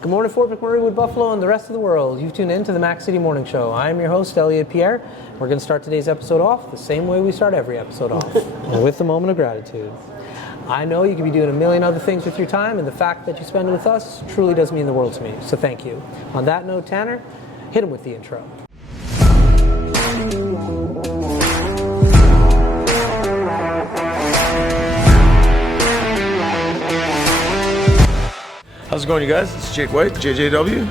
Good morning, Fort McMurray, Wood Buffalo, and the rest of the world. You've tuned in to the Mac City Morning Show. I'm your host, Elliot Pierre. We're going to start today's episode off the same way we start every episode off, with a moment of gratitude. I know you could be doing a million other things with your time, and the fact that you spend it with us truly does mean the world to me, so thank you. On that note, Tanner, hit him with the intro. How's it going, you guys? It's Jake White, JJW,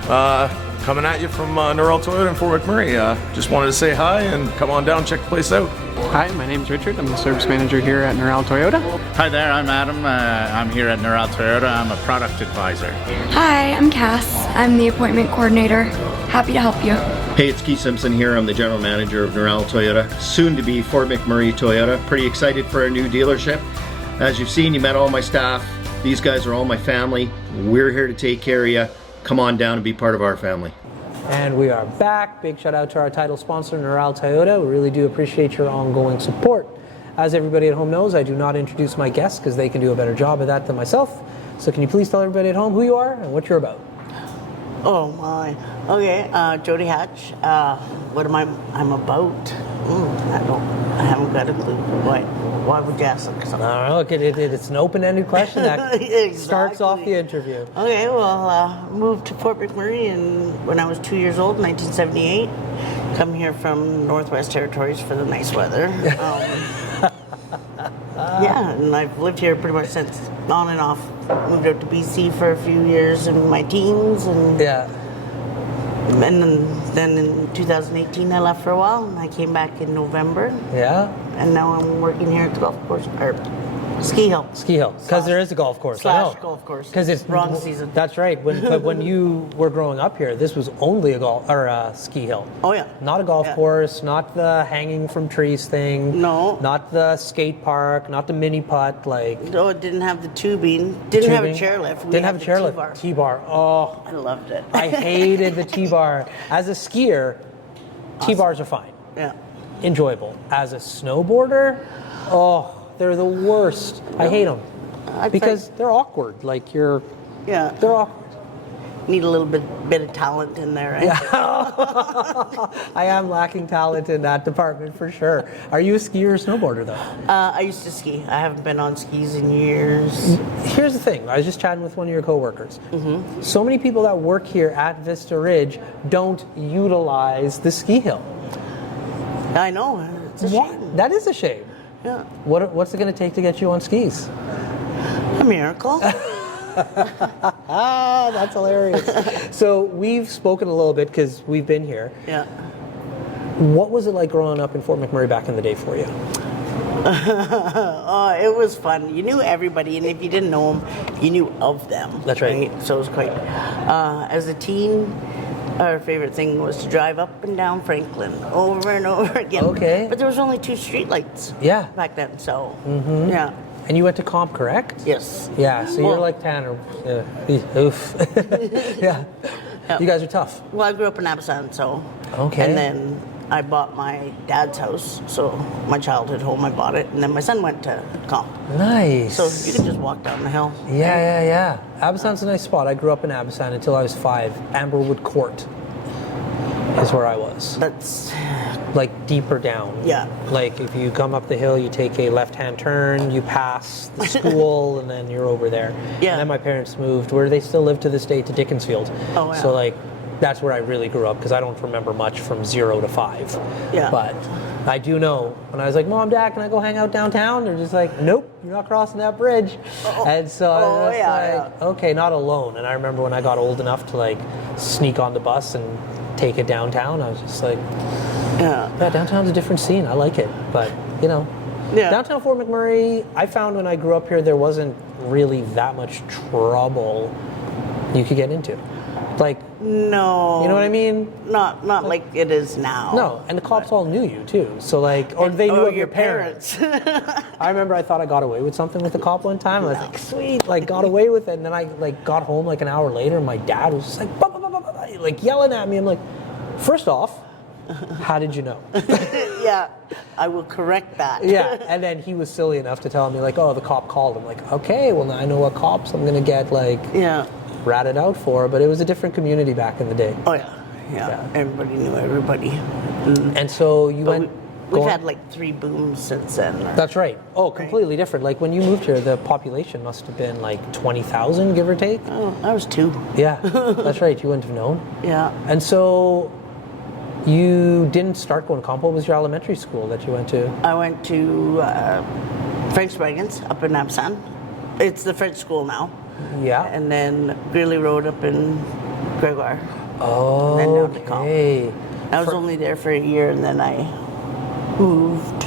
coming at you from Norrell Toyota in Fort McMurray. Just wanted to say hi and come on down, check the place out. Hi, my name's Richard. I'm the service manager here at Norrell Toyota. Hi there, I'm Adam. I'm here at Norrell Toyota. I'm a product advisor. Hi, I'm Cass. I'm the appointment coordinator. Happy to help you. Hey, it's Keith Simpson here. I'm the general manager of Norrell Toyota, soon to be Fort McMurray Toyota. Pretty excited for our new dealership. As you've seen, you met all my staff. These guys are all my family. We're here to take care of you. Come on down and be part of our family. And we are back. Big shout out to our title sponsor, Norrell Toyota. We really do appreciate your ongoing support. As everybody at home knows, I do not introduce my guests because they can do a better job of that than myself. So can you please tell everybody at home who you are and what you're about? Oh my. Okay, Jody Hatch. What am I'm about? I haven't got a clue. Why would you ask something? Look, it's an open-ended question that Exactly. starts off the interview. Okay, well, moved to Fort McMurray when I was 2 years old, 1978. Come here from Northwest Territories for the nice weather. Yeah, and I've lived here pretty much since, on and off. Moved out to BC for a few years in my teens, and Yeah. and then in 2018 I left for a while, and I came back in November, Yeah? and now I'm working here at the golf course, or ski hill. Ski hill, because there is a golf course. I know. Slash golf course. Because it's wrong season. That's right. But when you were growing up here, this was only a golf or a ski hill. Oh yeah. Not a golf Yeah. course, not the hanging from trees thing. No. Not the skate park, not the mini putt. Like No, it didn't have the tubing. Didn't have a tubing. chairlift. We Didn't have had a the chairlift. T-bar. T-bar. Oh, I loved it. I hated the T-bar. As a skier, T-bars are fine, Yeah. enjoyable. As a snowboarder, oh, they're the worst. I hate them because they're awkward. Like Yeah. they're awkward. Need a little bit of talent in there, right? I am lacking talent in that department for sure. Are you a skier or snowboarder though? I used to ski. I haven't been on skis in years. Here's the thing. I was just chatting with one of your coworkers. So many people that work here at Vista Ridge don't utilize the ski hill. I know. It's a shame. That is a shame. Yeah. What's it going to take to get you on skis? A miracle. That's hilarious. So we've spoken a little bit because we've been here. Yeah. What was it like growing up in Fort McMurray back in the day for you? Oh, it was fun. You knew everybody, and if you didn't know them, you knew of them. That's right. So it was quite. As a teen, our favorite thing was to drive up and down Franklin over and over again. Okay. But there was only 2 street lights. Yeah. Back then, so yeah. And you went to comp, correct? Yes. Yeah, so you're Well- like Tanner. Oof. Yeah. You guys are tough. Well, I grew up in Absent, so. Okay. And then I bought my dad's house, so my childhood home, I bought it, and then my son went to comp. Nice. So you could just walk down the hill. Yeah. Abbotson's a nice spot. I grew up in Abbotsson until I was 5. Amberwood Court is where I was. That's, Like deeper down. Yeah. Like if you come up the hill, you take a left-hand turn, you pass the school, and then you're over there. Yeah. And then my parents moved, where they still live to this day, to Dickinsfield. Oh, yeah. So like, that's where I really grew up because I don't remember much from 0 to 5. Yeah. But I do know when I was like, Mom, Dad, can I go hang out downtown? They're just like, nope, you're not crossing that bridge. And so I was like, okay, not alone. And I remember when I got old enough to like sneak on the bus and take it downtown, I was just like, yeah. downtown's a different scene. I like it. But, you know, Yeah. downtown Fort McMurray, I found when I grew up here, there wasn't really that much trouble you could get into. Like, No. you know what I mean? Not like it is now. No, and the cops all knew you too. So like, or they knew of your parents. I remember I thought I got away with something with the cop one time. I was like, sweet, like got away with it. And then I like got home like an hour later, and my dad was just like, bah, bah, bah, bah, bah, like yelling at me. I'm like, first off, how did you know? Yeah, I will correct that. Yeah, and then he was silly enough to tell me like, oh, the cop called. I'm like, okay, well now I know what cops I'm gonna get. Like, Yeah. ratted out for, but it was a different community back in the day. Oh yeah. Everybody knew everybody. And so you went. We've had like 3 booms since then. That's right. Oh, completely different. Like when you moved here, the population must have been like 20,000, give or take. Oh, I was 2. Yeah, that's right. You wouldn't have known. Yeah. And so you didn't start going to Compo. What was your elementary school that you went to? I went to French Wagons up in Absan. It's the French school now. Yeah. And then Greeley Road up in Gregoire. Oh, And then down to Compo. okay. I was only there for a year, and then I moved.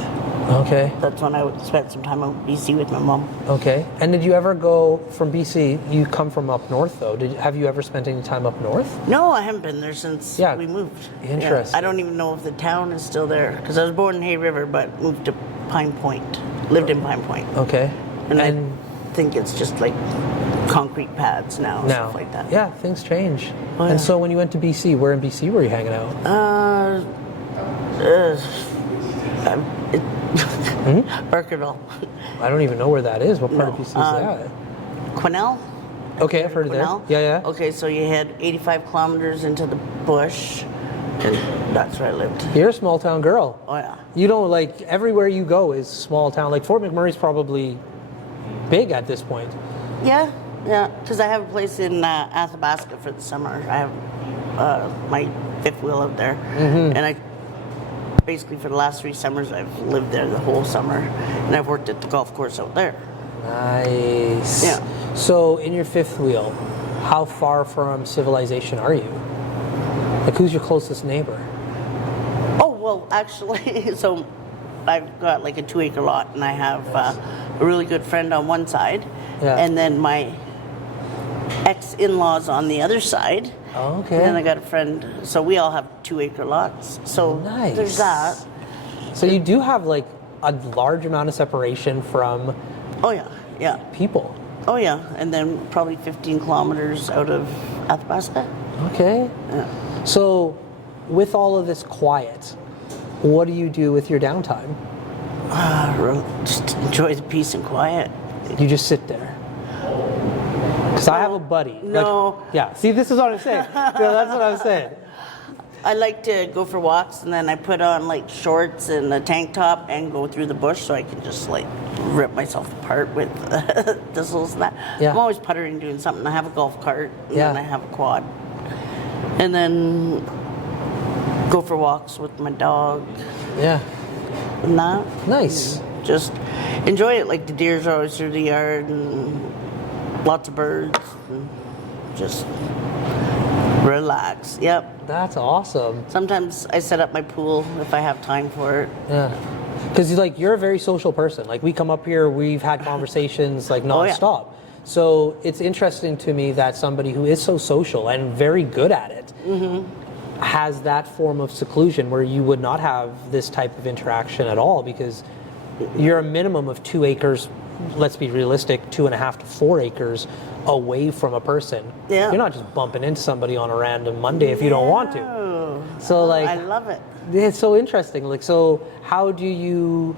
Okay. That's when I spent some time in BC with my mom. Okay. And did you ever go from BC? You come from up north, though. Have you ever spent any time up north? No, I haven't been there since Yeah. we moved. Interesting. Yeah. I don't even know if the town is still there, because I was born in Hay River, but moved to Pine Point. Lived in Pine Point. Okay. And I think it's just like concrete pads now, stuff like that. Yeah, things change. Oh, yeah. And so when you went to BC, where in BC were you hanging out? Burkeville. I don't even know where that is. What part of BC is that? Quinnell? Okay, I've heard of that. Quinnell? Yeah. Okay, so you head 85 kilometers into the bush, and that's where I lived. You're a small town girl. Oh, yeah. You don't like everywhere you go is small town. Like Fort McMurray's probably big at this point. Yeah, because I have a place in Athabasca for the summer. I have my fifth wheel out there, and I basically for the last 3 summers I've lived there the whole summer, and I've worked at the golf course out there. Nice. Yeah. So in your fifth wheel, how far from civilization are you? Like who's your closest neighbor? Oh well, actually, so I've got like a 2-acre lot, and I have a really good friend on one side, and then my ex-in-laws on the other side. Okay. And then I got a friend, so we all have 2-acre lots. So Nice. there's that. So you do have like a large amount of separation from Oh yeah. people. Oh yeah, and then probably 15 kilometers out of Athabasca. Okay. Yeah. So with all of this quiet, what do you do with your downtime? Just enjoy the peace and quiet. You just sit there. Because I have a buddy. No. See, this is what I'm saying. That's what I'm saying. I like to go for walks, and then I put on like shorts and a tank top and go through the bush so I can just like rip myself apart with thistles and that. Yeah. I'm always puttering, doing something. I have a golf cart, and then I have a quad. And then go for walks with my dog. Yeah. And that. Nice. Just enjoy it. Like the deers are always through the yard, and lots of birds, and just relax. Yep. That's awesome. Sometimes I set up my pool if I have time for it. Yeah. Because like you're a very social person. Like we come up here, we've had conversations like nonstop. So it's interesting to me that somebody who is so social and very good at it has that form of seclusion where you would not have this type of interaction at all, because you're a minimum of 2 acres, let's be realistic, 2.5 to 4 acres away from a person. Yeah. You're not just bumping into somebody on a random Monday if you don't want to. So like I love it. it's so interesting. Like, so how do you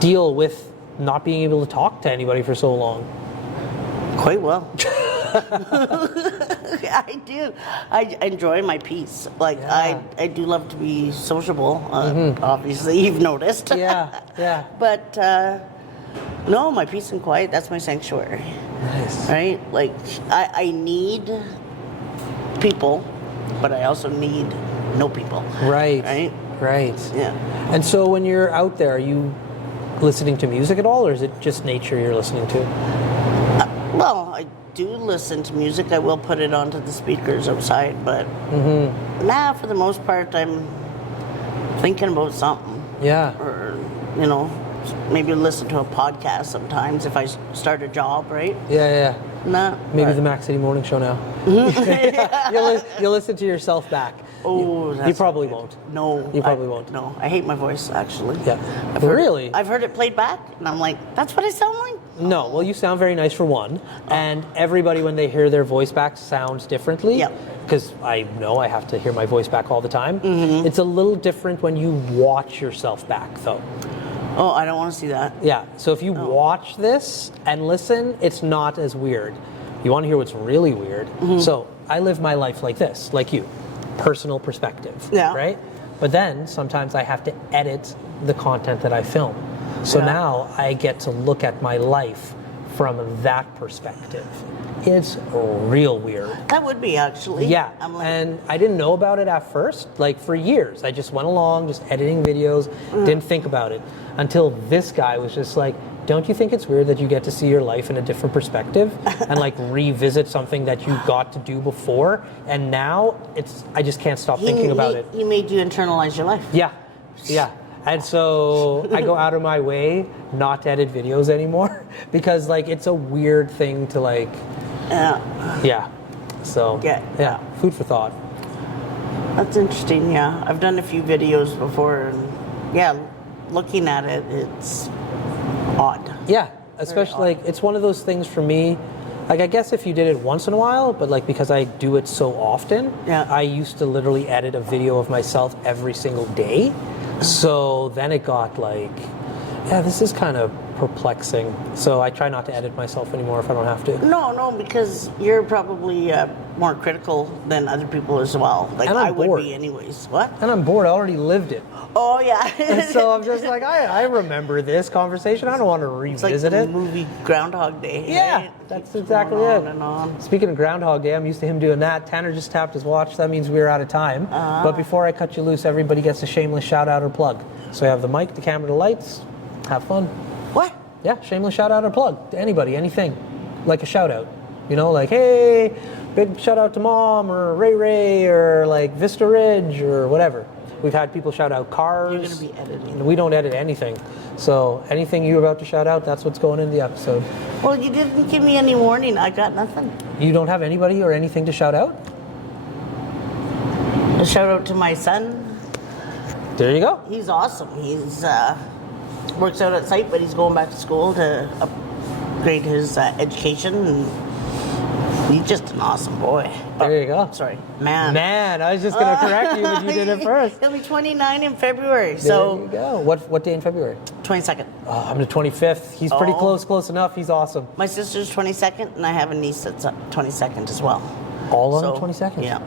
deal with not being able to talk to anybody for so long? Quite well. I do. I enjoy my peace. Like I do love to be sociable. Obviously, you've noticed. Yeah. But no, my peace and quiet. That's my sanctuary. Nice. Right? Like I need people, but I also need no people. Right. Yeah. And so when you're out there, are you listening to music at all, or is it just nature you're listening to? Well, I do listen to music. I will put it onto the speakers outside, but for the most part, I'm thinking about something. Yeah. Or, maybe listen to a podcast sometimes if I start a job, right? Yeah. Maybe the Mac City Morning Show now. You'll listen to yourself back. Oh, you probably won't. No. You probably won't. No, I hate my voice, actually. Yeah. Really? I've heard it played back, and I'm like, that's what I sound like? No, well, you sound very nice for one, and everybody, when they hear their voice back, sounds differently. Yeah. Because I know I have to hear my voice back all the time. It's a little different when you watch yourself back, though. Oh, I don't want to see that. Yeah, so if you watch this and listen, it's not as weird. You want to hear what's really weird? So I live my life like this, like you, personal perspective, Yeah. right? But then sometimes I have to edit the content that I film. So now I get to look at my life from that perspective. It's real weird. That would be actually. Yeah, I'm like, and I didn't know about it at first. Like for years, I just went along, just editing videos, didn't think about it until this guy was just like, "Don't you think it's weird that you get to see your life in a different perspective and like revisit something that you got to do before, and now I just can't stop thinking about it." He made you internalize your life. Yeah, yeah. And so I go out of my way not to edit videos anymore because like it's a weird thing to like. Yeah. So yeah, food for thought. That's interesting. Yeah, I've done a few videos before, and yeah, looking at it, it's odd. Yeah, especially like it's one of those things for me. Like I guess if you did it once in a while, but like because I do it so often, I used to literally edit a video of myself every single day. So then it got like, yeah, this is kind of perplexing. So I try not to edit myself anymore if I don't have to. No, because you're probably more critical than other people as well. Like And I'm I would bored. be anyways. What? And I'm bored. I already lived it. Oh yeah. And so I'm just like, I remember this conversation. I don't want to It's like revisit the it. movie Groundhog Day. Yeah, right? that's Keeps exactly going it. on and on. Speaking of Groundhog Day, I'm used to him doing that. Tanner just tapped his watch. That means we're out of time. But before I cut you loose, everybody gets a shameless shout out or plug. So I have the mic, the camera, the lights. Have fun. What? Yeah, shameless shout out or plug to anybody, anything. Like a shout out. You know, like, hey, big shout out to Mom or Ray or like Vista Ridge or whatever. We've had people shout out cars. You're gonna be editing. We don't edit anything. So anything you're about to shout out, that's what's going in the episode. Well, you didn't give me any warning. I got nothing. You don't have anybody or anything to shout out? A shout out to my son. There you go. He's awesome. He's works out at site, but he's going back to school to upgrade his education. And he's just an awesome boy. There you go. Sorry, man. Man, I was just going to correct you, but you did it first. He'll be 29 in February. There So you go. What day in February? 22nd. Oh, I'm the 25th. He's pretty close enough. He's awesome. My sister's 22nd, and I have a niece that's 22nd as well. All on So, the 22nd? Yeah.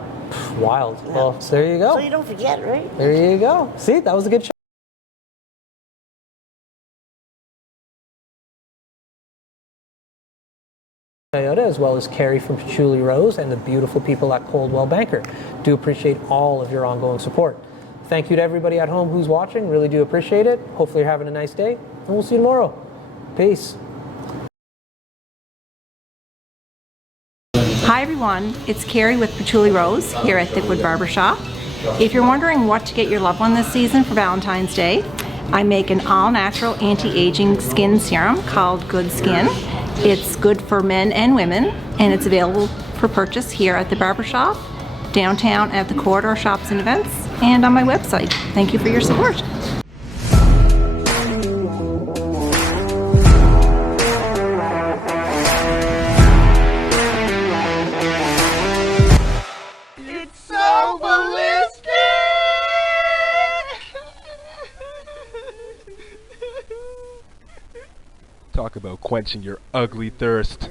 Wild. Well, there you go. So you don't forget, right? There you go. See, that was a good show. Toyota, as well as Carrie from Patchouli Rose and the beautiful people at Coldwell Banker. Do appreciate all of your ongoing support. Thank you to everybody at home who's watching. Really do appreciate it. Hopefully you're having a nice day, and we'll see you tomorrow. Peace. Hi everyone, it's Carrie with Patchouli Rose here at Thickwood Barbershop. If you're wondering what to get your loved one this season for Valentine's Day, I make an all-natural anti-aging skin serum called Good Skin. It's good for men and women, and it's available for purchase here at the barbershop, downtown at the Corridor Shops and Events, and on my website. Thank you for your support. Talk about quenching your ugly thirst.